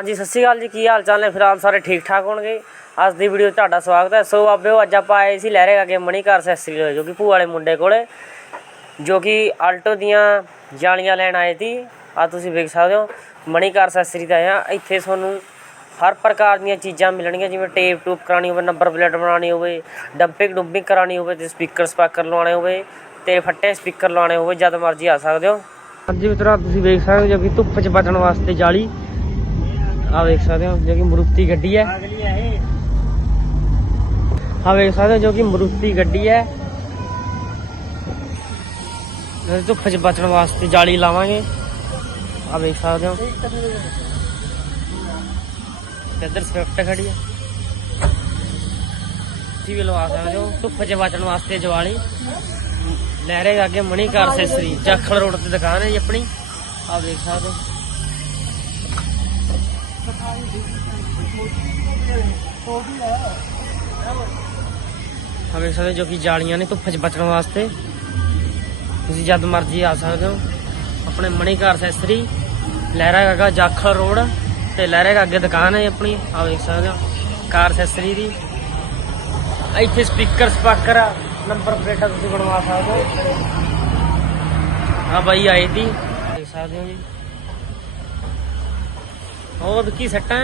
ਹਾਂਜੀ, ਸਤਿ ਸ਼੍ਰੀ ਅਕਾਲ ਜੀ। ਕੀ ਹਾਲ ਚਾਲ ਨੇ? ਫਿਲਹਾਲ ਸਾਰੇ ਠੀਕ ਠਾਕ ਹੋਣਗੇ। ਅੱਜ ਦੀ ਵੀਡੀਓ 'ਚ ਤੁਹਾਡਾ ਸਵਾਗਤ ਹੈ। ਸੋ ਆਬਿਓ ਅੱਜ ਆਪਾਂ ਆਏ ਸੀ ਲਹਿਰੇ ਅੱਗੇ ਮਣੀਕਾਰ ਸੈਸਰੀ ਜੋ ਕਿ ਭੂਆ ਵਾਲੇ ਮੁੰਡੇ ਕੋਲੇ, ਜੋ ਕਿ ਆਲਟੋ ਦੀਆਂ ਜਾਲੀਆਂ ਲੈਣ ਆਏ ਸੀ। ਆ ਤੁਸੀਂ ਵੇਖ ਸਕਦੇ ਹੋ ਮਣੀਕਾਰ ਸੈਸਰੀ ਦਾ ਆ। ਇੱਥੇ ਤੁਹਾਨੂੰ ਹਰ ਪ੍ਰਕਾਰ ਦੀਆਂ ਚੀਜ਼ਾਂ ਮਿਲਣਗੀਆਂ, ਜਿਵੇਂ ਟੇਪ ਟੂਪ ਕਰਾਣੀ ਹੋਵੇ ਨੰਬਰ ਪਲੇਟ ਬਣਾਉਣੀ ਹੋਵੇ ਡੰਪਿੰਗ ਡੁੰਪਿੰਗ ਕਰਾਣੀ ਹੋਵੇ, ਤੇ ਸਪੀਕਰ ਸਪਾਕਰ ਲਵਾਉਣੇ ਹੋਵੇ, ਤੇ ਫੱਟੇ ਸਪੀਕਰ ਲਵਾਉਣੇ ਹੋਵੇ, ਜਦ ਮਰਜ਼ੀ ਆ ਸਕਦੇ ਹੋ। ਹਾਂਜੀ ਮਿੱਤਰੋ ਤੁਸੀਂ ਵੇਖ ਸਕਦੇ ਹੋ, ਜੋ ਕਿ ਧੁੱਪ 'ਚ ਬਚਣ ਵਾਸਤੇ ਜਾਲੀ। ਆ ਵੇਖ ਸਕਦੇ ਹੋ ਜੋ ਕਿ ਮਰੂਤੀ ਗੱਡੀ ਹੈ। ਆ ਵੇਖ ਸਕਦੇ ਹੋ ਜੋ ਕਿ ਮਰੂਤੀ ਗੱਡੀ ਹੈ। ਇਹ ਧੁੱਪ 'ਚ ਬਚਣ ਵਾਸਤੇ ਜਾਲੀ ਲਾਵਾਂਗੇ। ਆ ਵੇਖ ਸਕਦੇ ਹੋ। ਤੇ ਇੱਧਰ ਸਵਿਫਟ ਖੜੀ ਹੈ। ਜੀ ਵੀ ਲਵਾ ਸਕਦੇ ਹੋ। ਧੁੱਪ 'ਚ ਬਚਣ ਵਾਸਤੇ ਜਵਾਲੀ। ਲਹਿਰੇ ਅੱਗੇ ਮਣੀ ਕਾਰ ਸੈਸਰੀ ਜਾਖਲ ਰੋਡ ਤੇ ਦੁਕਾਨ ਹੈ ਜੀ ਆਪਣੀ। ਆ ਵੇਖ ਸਕਦੇ ਹੋ। ਆ ਸਕਦੇ ਜੋ ਕਿ ਜਾਲੀਆਂ ਨੇ ਧੁੱਪ 'ਚ ਬਚਣ ਵਾਸਤੇ। ਤੁਸੀਂ ਜਦ ਮਰਜ਼ੀ ਆ ਸਕਦੇ ਹੋ। ਆਪਣੇ ਮਣੀਕਾਰ ਸੈਸਰੀ ਲਹਿਰਾ ਗਾਗਾ ਜਾਖਲ ਰੋਡ ਤੇ ਲਹਿਰੇ ਦੇ ਅੱਗੇ ਦੁਕਾਨ ਹੈ ਆਪਣੀ। ਆ ਵੇਖ ਸਕਦੇ ਹੋ। ਕਾਰ ਸੈਸਰੀ ਦੀ। ਇੱਥੇ ਸਪੀਕਰ ਸਪਾਕਰ ਆ। ਨੰਬਰ ਪਲੇਟਾਂ ਤੁਸੀਂ ਬਣਵਾ ਸਕਦੇ ਹੋ। ਆ ਬਾਈ ਆਏ ਦੀ। ਦੇਖ ਸਕਦੇ ਹੋ ਜੀ। ਹੋਰ ਕੀ ਸੱਟਾਂ?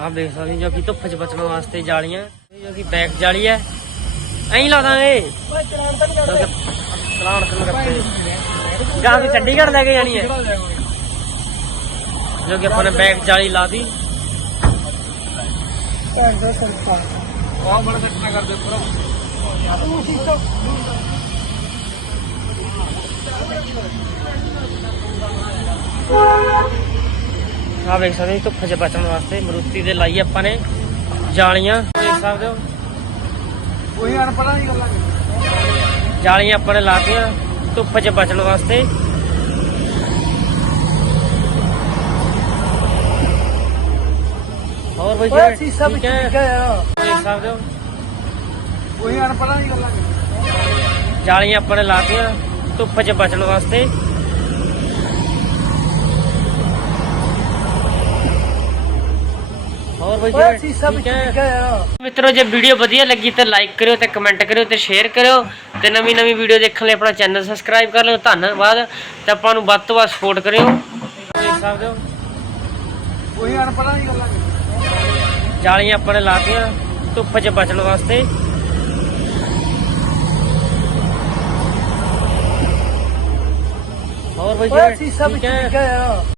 ਆਹ ਦੇਖ ਸਕਦੇ ਜੋ ਕਿ ਧੁੱਪ 'ਚ ਬਚਣ ਵਾਸਤੇ ਜਾਲੀਆਂ। ਜੋ ਕਿ ਬੈਕ ਜਾਲੀ ਹੈ। ਐਂ ਲਾ ਦਾਂਗੇ। ਚਲਾਉਣ ਤੇ ਕਰਤੇ। ਗਾਂ ਵੀ ਚੰਡੀਗੜ੍ਹ ਲੈ ਕੇ ਜਾਣੀ ਹੈ। ਜੋ ਕਿ ਆਪਾਂ ਨੇ ਬੈਕ ਜਾਲੀ ਲਾ ਦੀ ਬਹੁਤ ਬੜਾ ਸੱਟਣਾ ਕਰਦੇ ਪੂਰਾ ਆ ਵੇਖ ਸਕਦੇ ਹੋ ਧੁੱਪ 'ਚ ਬਚਣ ਵਾਸਤੇ ਮਰੂਤੀ ਦੇ ਲਾਈ ਆਪਾਂ ਨੇ ਜਾਲੀਆਂ ਦੇਖ ਸਕਦੇ ਹੋ। ਉਹੀ ਅਨਪੜ੍ਹਾਂ ਦੀ ਗੱਲਾਂ ਜਾਲੀਆਂ ਆਪਾਂ ਨੇ ਲਾਤੀਆਂ ਧੁੱਪ 'ਚ ਬਚਣ ਵਾਸਤੇ। ਹੋਰ ਬਈ ਸੀਸਾ ਵੀ ਠੀਕ ਹੈ? ਦੇਖ ਸਕਦੇ ਹੋ। ਉਹੀ ਅਨਪੜ੍ਹਾਂ ਦੀ ਗੱਲਾਂ ਜਾਲੀਆਂ ਆਪਾਂ ਨੇ ਲਾਤੀਆਂ ਧੁੱਪ 'ਚ ਬਚਣ ਵਾਸਤੇ। ਹੋਰ ਬਈ ਓਏ ਸੀਸਾ ਵੀ ਠੀਕ ਹੈ। ਠੀਕ ਹੈ ਯਾਰ ਮਿੱਤਰੋ ਜੇ ਵੀਡੀਓ ਵਧੀਆ ਲੱਗੀ ਤਾਂ ਲਾਈਕ ਕਰਿਓ ਤੇ ਕਮੈਂਟ ਕਰਿਓ ਤੇ ਸ਼ੇਅਰ ਕਰਿਓ ਤੇ ਨਵੀਂ ਨਵੀਂ ਵੀਡੀਓ ਦੇਖਣ ਲਈ ਆਪਣਾ ਚੈਨਲ ਸਬਸਕ੍ਰਾਈਬ ਕਰ ਲਿਓ। ਧੰਨਵਾਦ। ਤੇ ਆਪਾਂ ਨੂੰ ਵੱਧ ਤੋਂ ਵੱਧ ਸਪੋਰਟ ਕਰਿਓ। ਦੇਖ ਸਕਦੇ ਹੋ ਉਹੀ ਅਨਪੜ੍ਹਾਂ ਦੀ ਗੱਲਾਂ ਨੇ ਜਾਲੀਆਂ ਆਪਾਂ ਨੇ ਲਾਤੀਆਂ ਧੁੱਪ 'ਚ ਬਚਣ ਵਾਸਤੇ। ਹੋਰ ਬਈ ਓਏ ਸੀਸਾ ਵੀ ਠੀਕ ਹੈ। ਠੀਕ ਹੈ ਯਾਰ